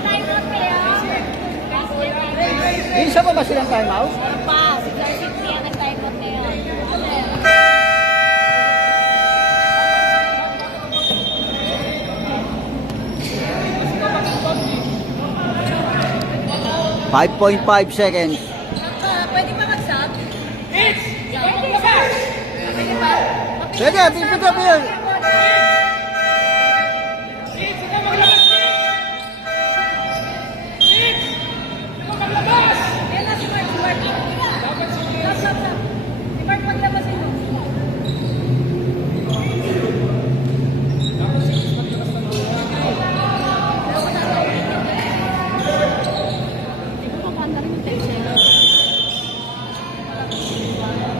time out kayo. Basket time out. Isa pa ba silang time out? Pa, si Jersey Pia nag-time out na yun. 5.5 seconds. Pwede pa Pwede, pipito, pwede. Nick, sino maglabas, Nick? Nick! Sino maglabas? Yan na si Mark. Si Mark. Dapat si Stop, stop, stop. Si Mark maglabas ito.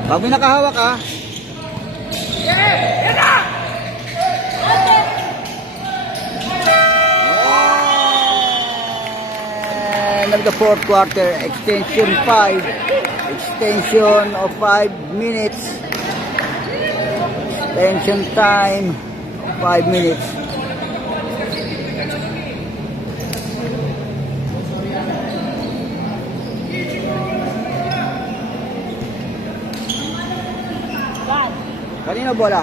Pag may nakahawak ka, Yan na! and of the fourth quarter, extension 5. Extension of 5 minutes. Extension time, 5 minutes. Bad. Kanina bola?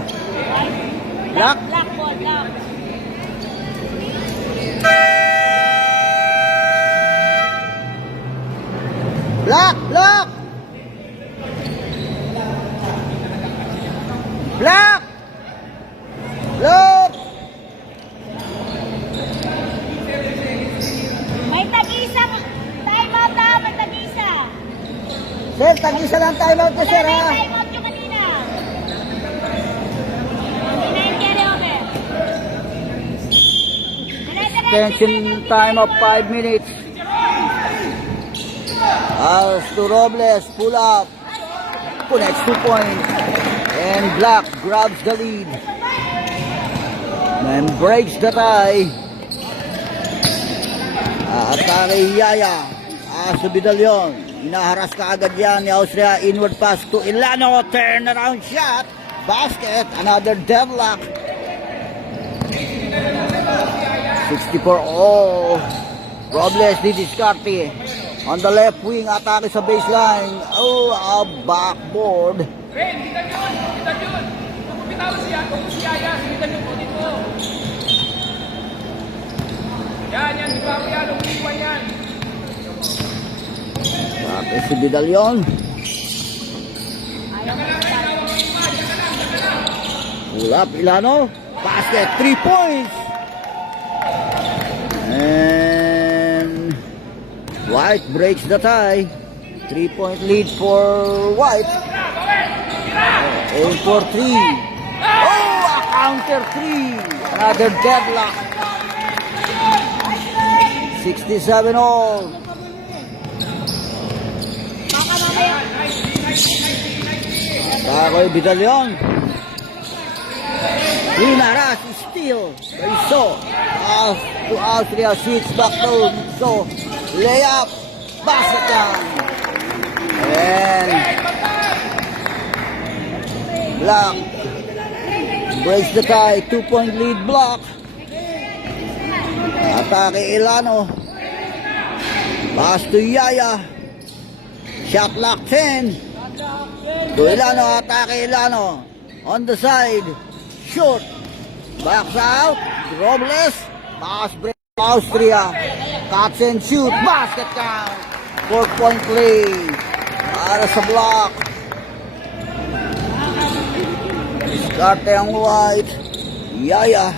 Black? Black ball, black. Black! Black! Black! Black! May tag-isa. Time out na. May tag-isa. Sir, tag-isa lang timeout ko, Wala sir, na yung ha? time out yung kanina. Hindi na yung carry over. Extension time of 5 minutes. As to Robles, pull up. Connects 2 point. And Black grabs the lead. Then breaks the tie. Atake Yaya. As to Vidalion. Inaharas ka agad yan ni Austria. Inward pass to Ilano. Turnaround shot. Basket. Another deadlock. 64 all. Robles di Discarte. On the left wing, atake sa baseline. Oh, a backboard. Ben, kita yun! Kita yun! Kung bitaw siya, kung si Yaya, kita yun po dito. Yan, di ba ako yan? Umiwan yan. Atake si Vidalion. Pull up, Ilano. Basket, 3 points. And White breaks the tie. 3-point lead for White. Aim for 3. Oh, a counter 3. Another deadlock. 67 all. Takoy Vidalion. Linaras, steal. So, to Austria, 6 back to so layup, basket down. And Black breaks the tie, 2-point lead Block. Atake Ilano. Pass to Yaya. Shot clock 10. To Ilano, atake Ilano. On the side. Shoot. Backs out. Robles. Pass break. Austria. Cuts and shoot. Basket count. 4-point play. Para sa Block. Diskarte ang White. Yaya.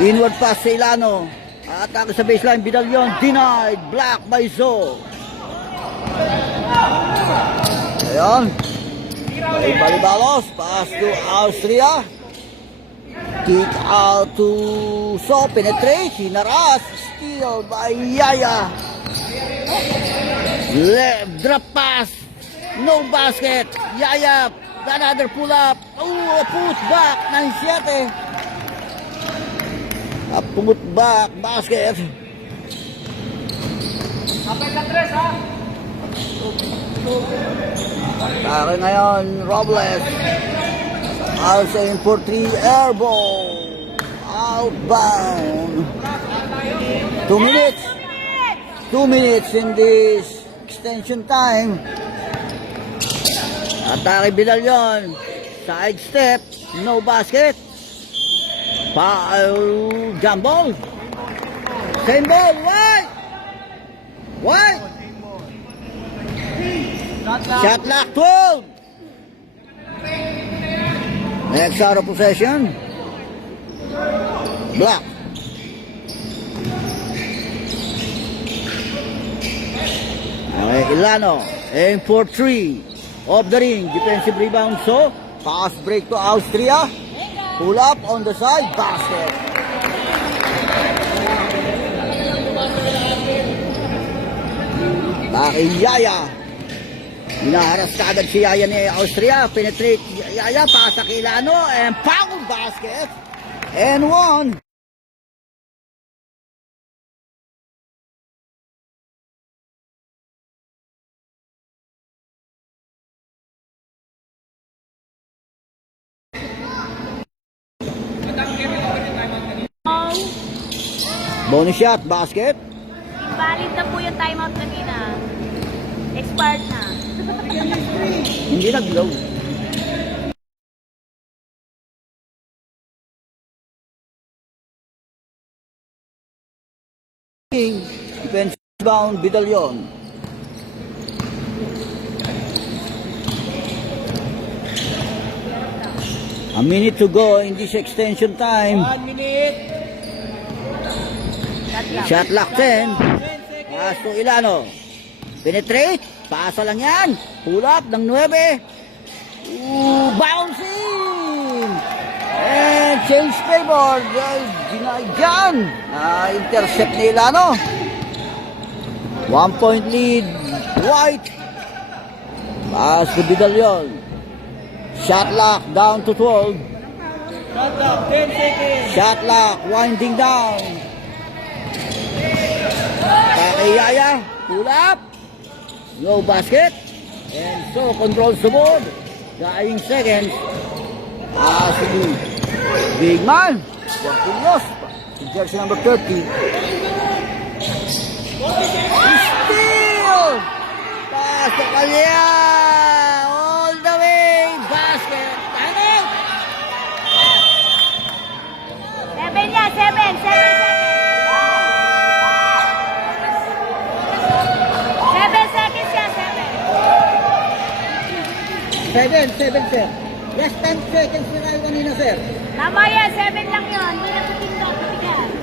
Inward pass sa Ilano. Atake sa baseline. Vidalion. Denied. Black by Zo. Ayan. Balibalos. Pass to Austria. Kick out to So. Penetrate. Hinaras. Steal by Yaya. Left drop pass. No basket. Yaya. Another pull up. Oh, put back. 9-7. Pumut back. Basket. Kapag ka tres, ha? Atake ngayon, Robles. Alsen for 3, airball. Outbound. 2 minutes. 2 minutes in this extension time. Atake Vidalion. Side step. No basket. Foul. Jump ball. Same ball. White. White. Shot clock 12. Next out of possession. Block. Okay, Ilano. Aim for 3. Off the ring. Defensive rebound. So, pass break to Austria. Pull up on the side. Basket. Bakit Yaya? Hinaharas ka agad si Yaya ni Austria. Penetrate Yaya. Pasa kay Ilano. And foul basket. And one. Bonus shot, basket. Valid na po yung timeout kanina. Expired na. Hindi nag-blow. Defense bound, Bidalyon. A minute to go in this extension time. 1 minute. Shot lock 10. Pass to Ilano. Penetrate. Pasa lang yan. Pull up ng 9. Bouncing. And change favor. Dyan. Intercept ni Ilano. 1 point lead. White. Pass to Bidalyon. Shot lock down to 12. Shot down, 10 seconds. Shot lock winding down. Yaya, pull up. No basket. And so controls the board. Dying seconds. Si big man. Portillos. Si jersey number 30. Steal. Pass to Kalia. All the way. Basket. Time out. 7 yan, 7 seconds. 7 seconds yan, 7, sir. Less 10 seconds na tayo kanina, sir. 7. Tama yan, 7 lang yun. Hindi na tutinda, tutigan.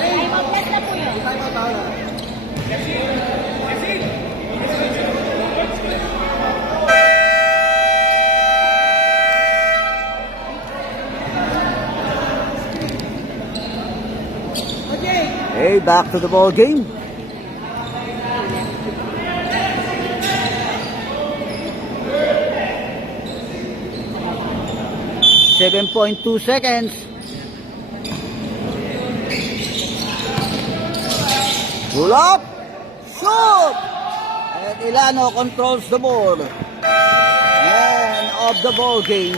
Timeout plus na po yun. Hey, back to the ball game. .2 seconds. Pull up. Shoot. And Ilano controls the board. And of the ball game.